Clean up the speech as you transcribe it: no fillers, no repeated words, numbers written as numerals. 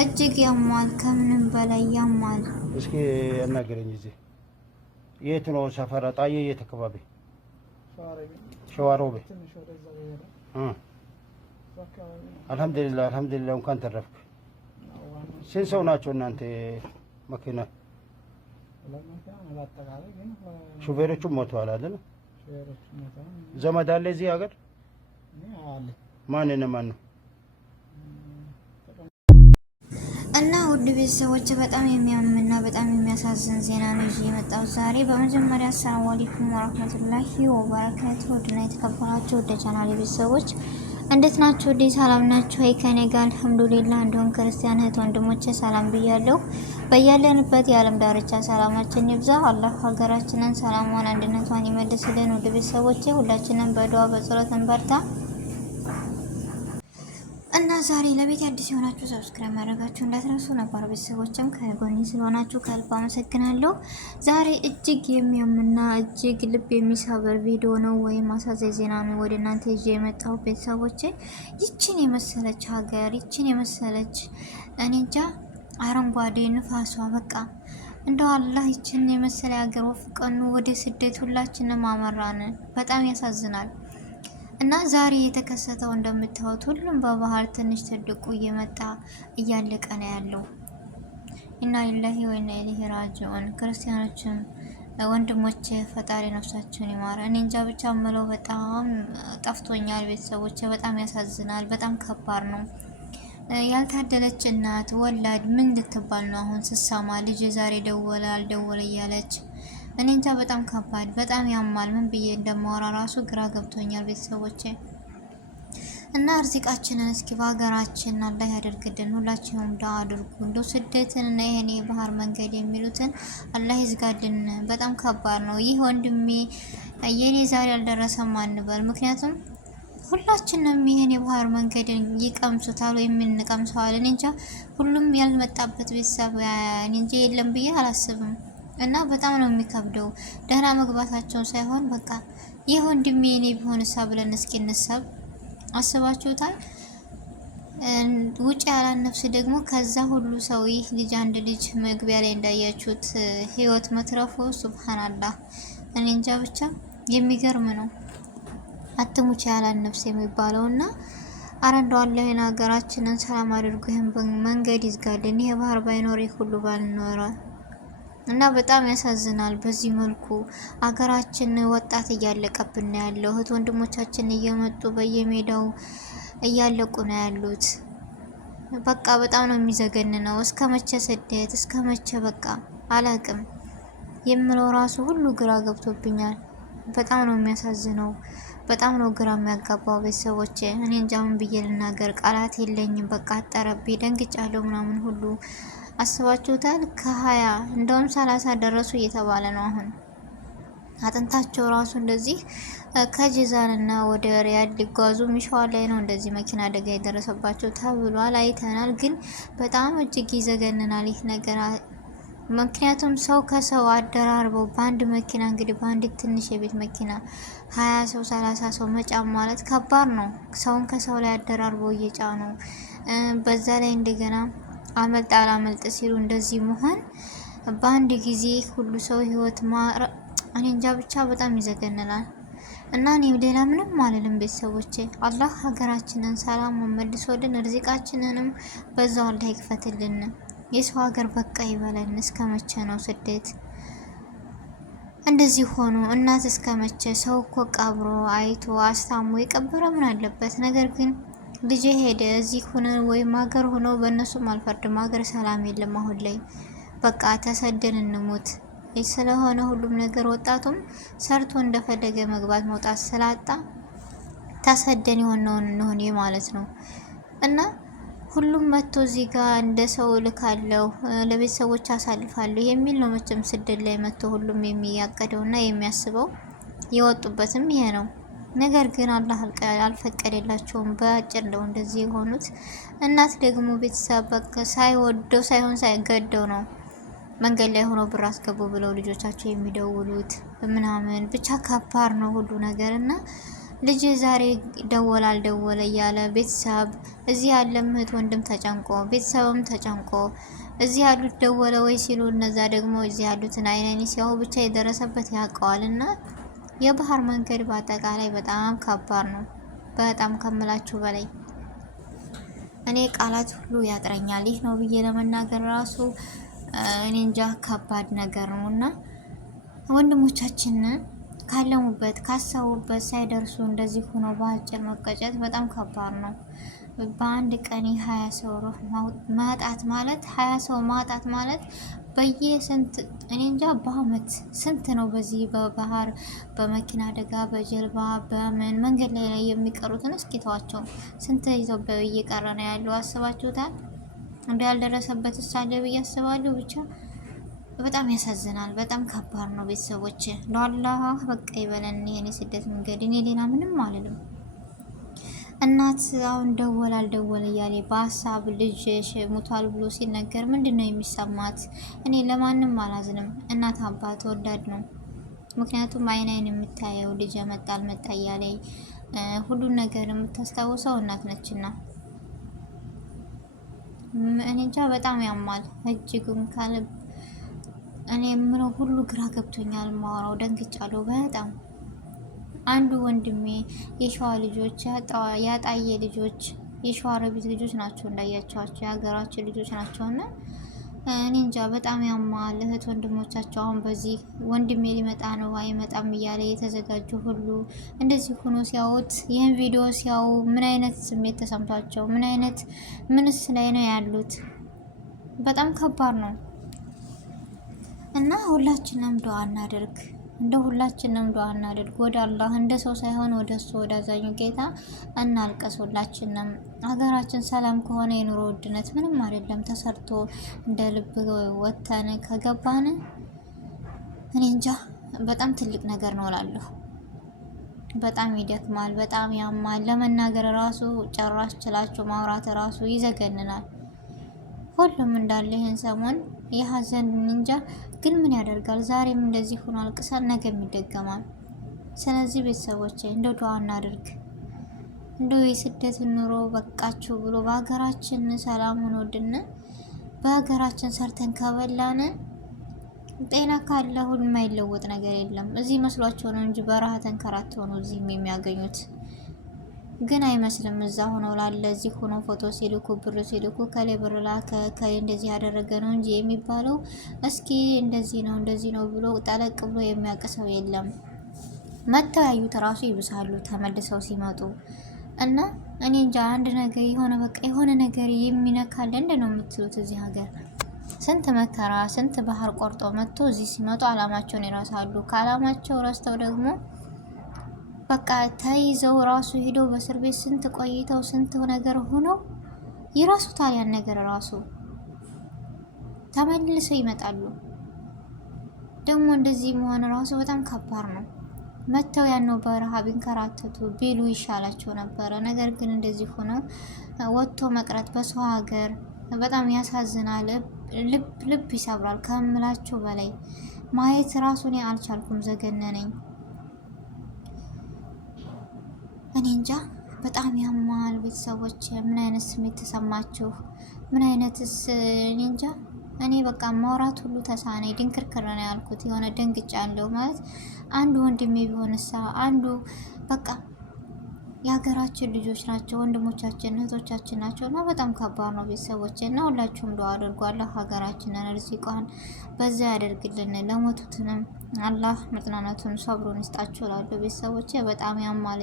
እጅግ ያሟል፣ ከምንም በላይ ያሟል። እስኪ እናገረኝ እዚህ የት ነው ሰፈራ? ጣዬ የት አካባቢ? ሸዋሮቤ። አልሐምዱሊላህ አልሐምዱሊላህ። እንኳን ተረፍክ። ስንት ሰው ናቸው እናንተ መኪና? ሹፌሮቹም ሞተዋል አይደል? ዘመድ አለ እዚህ ሀገር? ማን ነው? እና ውድ ቤተሰቦች በጣም የሚያምና በጣም የሚያሳዝን ዜና ነው ይዤ የመጣሁት ዛሬ። በመጀመሪያ አሰላሙ አለይኩም ወራህመቱላሂ ወበረካቱ። ውድና የተከበራችሁ ወደ ቻናሌ ቤተሰቦች እንዴት ናችሁ? ወደ ሰላም ናችሁ? ከኔ ጋር አልሐምዱሊላህ። እንዲሁም ክርስቲያን እህት ወንድሞቼ ሰላም ብያለሁ። በያለንበት የዓለም ዳርቻ ሰላማችን ይብዛ። አላህ ሀገራችንን ሰላሟን አንድነቷን ይመልስልን። ውድ ቤተሰቦቼ ሁላችንም በዱዓ በጸሎት እንበርታ። እና ዛሬ ለቤት አዲስ የሆናችሁ ሰብስክራይብ ማድረጋችሁ እንዳትረሱ፣ ነባር ቤተሰቦችም ከጎኔ ስለሆናችሁ ከልብ አመሰግናለሁ። ዛሬ እጅግ የሚያምና እጅግ ልብ የሚሰብር ቪዲዮ ነው ወይም አሳዛኝ ዜና ነው ወደ እናንተ ይዤ የመጣሁ ቤተሰቦቼ። ይችን የመሰለች ሀገር፣ ይችን የመሰለች እኔ እንጃ አረንጓዴ ንፋሷ በቃ እንደው አላህ ይችን የመሰለ ሀገር ወፍቀኑ ወደ ስደት ሁላችንም አመራን። በጣም ያሳዝናል። እና ዛሬ የተከሰተው እንደምታዩት ሁሉም በባህር ትንሽ ትልቁ እየመጣ እያለቀ ነው ያለው። ኢና ሊላሂ ወኢና ኢለይሂ ራጂዑን። ክርስቲያኖችም ወንድሞቼ ፈጣሪ ነፍሳቸውን ይማረ። እኔ እንጃ ብቻ ምለው በጣም ጠፍቶኛል ቤተሰቦቼ። በጣም ያሳዝናል። በጣም ከባድ ነው። ያልታደለች እናት ወላድ ምን ልትባል ነው አሁን ስሰማ ልጅ ዛሬ ደወለ አልደወለ እያለች እኔ እንጃ በጣም ከባድ በጣም ያማል። ምን ብዬ እንደማወራ ራሱ ግራ ገብቶኛል ቤተሰቦቼ። እና እርዚቃችንን እስኪ በሀገራችን አላህ ያደርግልን። ሁላችሁም ዱዓ አድርጉ። እንደው ስደትን እና ይሄን የባህር መንገድ የሚሉትን አላህ ይዝጋልን። በጣም ከባድ ነው። ይህ ወንድሜ የኔ ዛሬ አልደረሰም አንበል። ምክንያቱም ሁላችንም ይሄን የባህር መንገድን ይቀምሱታል ወይም እንቀምሰዋል። እኔ እንጃ ሁሉም ያልመጣበት ቤተሰብ እኔ እንጃ የለም ብዬ አላስብም። እና በጣም ነው የሚከብደው። ደህና መግባታቸው ሳይሆን በቃ ይህ ወንድሜ እኔ ቢሆን እሳ ብለን እስኪ እንሰብ አስባችሁታል። ውጭ ያላን ነፍስ ደግሞ ከዛ ሁሉ ሰው ይህ ልጅ አንድ ልጅ መግቢያ ላይ እንዳያችሁት ህይወት መትረፉ ሱብሃንአላህ። እኔ እንጃ ብቻ የሚገርም ነው። አትሙች ያላን ነፍስ የሚባለውና አረንዳው አላህ ሀገራችንን ሰላም አድርጎ ይህን መንገድ ይዝጋልን። ይሄ ባህር ባይኖር ይህ ሁሉ ባልኖረ እና በጣም ያሳዝናል። በዚህ መልኩ አገራችን ወጣት እያለቀብን ያለው እህት ወንድሞቻችን እየመጡ በየሜዳው እያለቁ ነው ያሉት። በቃ በጣም ነው የሚዘገንነው። እስከ መቼ ስደት? እስከ መቼ? በቃ አላቅም የምለው ራሱ ሁሉ ግራ ገብቶብኛል። በጣም ነው የሚያሳዝነው። በጣም ነው ግራ የሚያጋባው ቤተሰቦቼ። እኔ እንጃ ምን ብዬ ልናገር፣ ቃላት የለኝም። በቃ አጠረብኝ፣ ደንግጫለሁ ምናምን ሁሉ አስባችሁታል። ከ20 እንደውም 30 ደረሱ እየተባለ ነው አሁን። አጥንታቸው ራሱ እንደዚህ ከጂዛንና ወደ ሪያድ ሊጓዙ ሚሻዋ ላይ ነው እንደዚህ መኪና አደጋ የደረሰባቸው ተብሏል፣ አይተናል። ግን በጣም እጅግ ይዘገንናል ይህ ነገር። ምክንያቱም ሰው ከሰው አደራርበው በአንድ መኪና እንግዲህ በአንድ ትንሽ የቤት መኪና 20 ሰው 30 ሰው መጫን ማለት ከባድ ነው። ሰውን ከሰው ላይ አደራርበው እየጫኑ በዛ ላይ እንደገና አመልጥ አላመልጥ ሲሉ እንደዚህ መሆን በአንድ ጊዜ ሁሉ ሰው ህይወት እኔ እንጃ ብቻ በጣም ይዘገንናል። እና እኔ ሌላ ምንም አልልም ቤተሰቦቼ። አላህ ሀገራችንን ሰላም መልሶልን ርዚቃችንንም በዛው አላህ ይክፈትልን። የሰው ሀገር በቃ ይበለን። እስከ መቼ ነው ስደት እንደዚህ ሆኖ? እናት እስከ መቼ? ሰው እኮ ቀብሮ አይቶ አስታሞ የቀበረ ምን አለበት? ነገር ግን ልጅ ሄደ እዚህ ሆነ ወይም ሀገር ሆኖ በእነሱም አልፈርድም። ሀገር ሰላም የለም አሁን ላይ። በቃ ተሰደን እንሞት ስለሆነ ሁሉም ነገር ወጣቱም ሰርቶ እንደፈለገ መግባት መውጣት ስላጣ ተሰደን የሆነውን እንሆን ማለት ነው። እና ሁሉም መጥቶ እዚህ ጋር እንደ ሰው ልካለው ለቤተሰቦች አሳልፋለሁ የሚል ነው መቼም ስደት ላይ መጥቶ ሁሉም የሚያቀደውና የሚያስበው። የወጡበትም ይሄ ነው። ነገር ግን አላህ አልፈቀደላቸውም። በአጭር ነው እንደዚህ የሆኑት። እናት ደግሞ ቤተሰብ በቃ ሳይወደው ሳይሆን ሳይገደው ነው መንገድ ላይ ሆኖ ብር አስገቡ ብለው ልጆቻቸው የሚደውሉት ምናምን። ብቻ ከባድ ነው ሁሉ ነገር እና ልጅ ዛሬ ደወለ አልደወለ እያለ ቤተሰብ እዚህ ያለ እህት ወንድም ተጨንቆ ቤተሰብም ተጨንቆ እዚህ ያሉት ደወለ ወይ ሲሉ እነዛ ደግሞ እዚህ ያሉትን አይነኒ ሲያው ብቻ የደረሰበት ያውቀዋል። እና የባህር መንገድ በአጠቃላይ በጣም ከባድ ነው፣ በጣም ከምላችሁ በላይ እኔ ቃላት ሁሉ ያጥረኛል። ይህ ነው ብዬ ለመናገር ራሱ እኔ እንጃ ከባድ ነገር ነው። እና ወንድሞቻችን ካለሙበት ካሰቡበት ሳይደርሱ እንደዚህ ሆኖ በአጭር መቀጨት በጣም ከባድ ነው። በአንድ ቀን 20 ሰው ሩህ ማጣት ማለት 20 ሰው ማጣት ማለት በየስንት እኔ እንጃ በአመት ስንት ነው በዚህ በባህር በመኪና አደጋ በጀልባ በምን መንገድ ላይ የሚቀሩትን እስኪ ተዋቸው። ስንት ኢትዮጵያዊ እየቀረ ነው ያለው አስባችሁታል? እንደ ያልደረሰበት ሳለ ብዬ አስባለሁ። ብቻ በጣም ያሳዝናል። በጣም ከባድ ነው። ቤተሰቦች ለአላህ በቃ ይበለን ይሄን የስደት መንገድ። እኔ ሌላ ምንም አልልም። እናት አሁን ደወል አልደወለ እያለ በሀሳብ ልጅ ሙቷል ብሎ ሲነገር ምንድን ነው የሚሰማት? እኔ ለማንም አላዝንም። እናት አባት ወዳድ ነው። ምክንያቱም አይን የምታየው ልጅ መጣ አልመጣ እያለ ሁሉን ነገር የምታስታውሰው እናት ነችና እኔ እንጃ በጣም ያማል። እጅግም ካለ እኔ የምለው ሁሉ ግራ ገብቶኛል። ማወራው ደንግጫለሁ በጣም። አንዱ ወንድሜ የሸዋ ልጆች ያጣየ ልጆች የሸዋ ረቢት ልጆች ናቸው፣ እንዳያቸዋቸው የሀገራችን ልጆች ናቸውና እኔ እንጃ በጣም ያማል። እህት ወንድሞቻቸው አሁን በዚህ ወንድሜ ሊመጣ ነው አይመጣም እያለ የተዘጋጁ ሁሉ እንደዚህ ሆኖ ሲያዩት ይህን ቪዲዮ ሲያዩ ምን አይነት ስሜት ተሰምቷቸው ምን አይነት ምንስ ላይ ነው ያሉት? በጣም ከባድ ነው እና ሁላችንም ዱዓ እናድርግ። እንደ ሁላችንም ዱዓ እናድርግ ወደ አላህ፣ እንደ ሰው ሳይሆን ወደ እሱ ወደ አዛኙ ጌታ እናልቀስ። ሁላችንም ሀገራችን ሰላም ከሆነ የኑሮ ውድነት ምንም አይደለም። ተሰርቶ እንደ ልብ ወተን ከገባን እኔ እንጃ በጣም ትልቅ ነገር ነው እላለሁ። በጣም ይደክማል፣ በጣም ያማል። ለመናገር ራሱ ጨራሽ ችላችሁ ማውራት ራሱ ይዘገንናል። ሁሉም እንዳለ ይህን ሰሞን የሀዘን እንጃ ግን ምን ያደርጋል። ዛሬም እንደዚህ ሆኖ አልቅሰን ነገም ይደገማል። ስለዚህ ቤተሰቦቼ እንደው ዱዓ እናድርግ። እንደው የስደት ኑሮ በቃችሁ ብሎ በሀገራችን ሰላም ሆኖልን በሀገራችን ሰርተን ከበላን ጤና ካለ ሁሉ የማይለወጥ ነገር የለም። እዚህ መስሏቸው ነው እንጂ በረሃ ተንከራተው ነው እዚህም የሚያገኙት። ግን አይመስልም። እዛ ሆነው ላለ እዚህ ሆኖ ፎቶ ሲልኩ ብር ሲልኩ ከሌ ብር ላከ ከሌ እንደዚህ ያደረገ ነው እንጂ የሚባለው እስኪ እንደዚህ ነው ብሎ ጠለቅ ብሎ የሚያውቅ ሰው የለም። መተው ያዩት ራሱ ይብሳሉ ተመልሰው ሲመጡ እና እኔ እንጃ አንድ ነገር የሆነ ነገር የሚነካለ ነው የምትሉት። እዚህ ሀገር ስንት መከራ ስንት ባህር ቆርጦ መጥቶ እዚህ ሲመጡ አላማቸውን ይረሳሉ። ከአላማቸው ረስተው ደግሞ በቃ ተይዘው ራሱ ሄደው በእስር ቤት ስንት ቆይተው ስንት ነገር ሆነው ይረሱታል። ያን ነገር ራሱ ተመልሰው ይመጣሉ። ደግሞ እንደዚህ መሆን ራሱ በጣም ከባድ ነው። መተው ያነው በረሃ ቢንከራተቱ ቢሉ ይሻላቸው ነበረ። ነገር ግን እንደዚህ ሆነው ወጥቶ መቅረት በሰው ሀገር በጣም ያሳዝናል። ልብ ይሰብራል ከምላችሁ በላይ ማየት ራሱን አልቻልኩም፣ ዘገነነኝ። እኔ እንጃ በጣም ያማል። ቤተሰቦች ምን አይነት ስሜት ተሰማችሁ? ምን አይነትስ? እኔ እንጃ እኔ በቃ ማውራት ሁሉ ተሳነኝ። ድንክርክር ነው ያልኩት። የሆነ ደንግጫለሁ ማለት አንዱ ወንድሜ ቢሆንሳ አንዱ በቃ የሀገራችን ልጆች ናቸው፣ ወንድሞቻችን እህቶቻችን ናቸው እና በጣም ከባድ ነው ቤተሰቦች። እና ሁላችሁም ዱዓ አድርጉ። አላህ ሀገራችንን ርዚቋን በዛ ያደርግልን። ለሞቱትንም አላህ መጽናናቱን ሰብሩን ይስጣችሁ እላለሁ ቤተሰቦች። በጣም ያማል።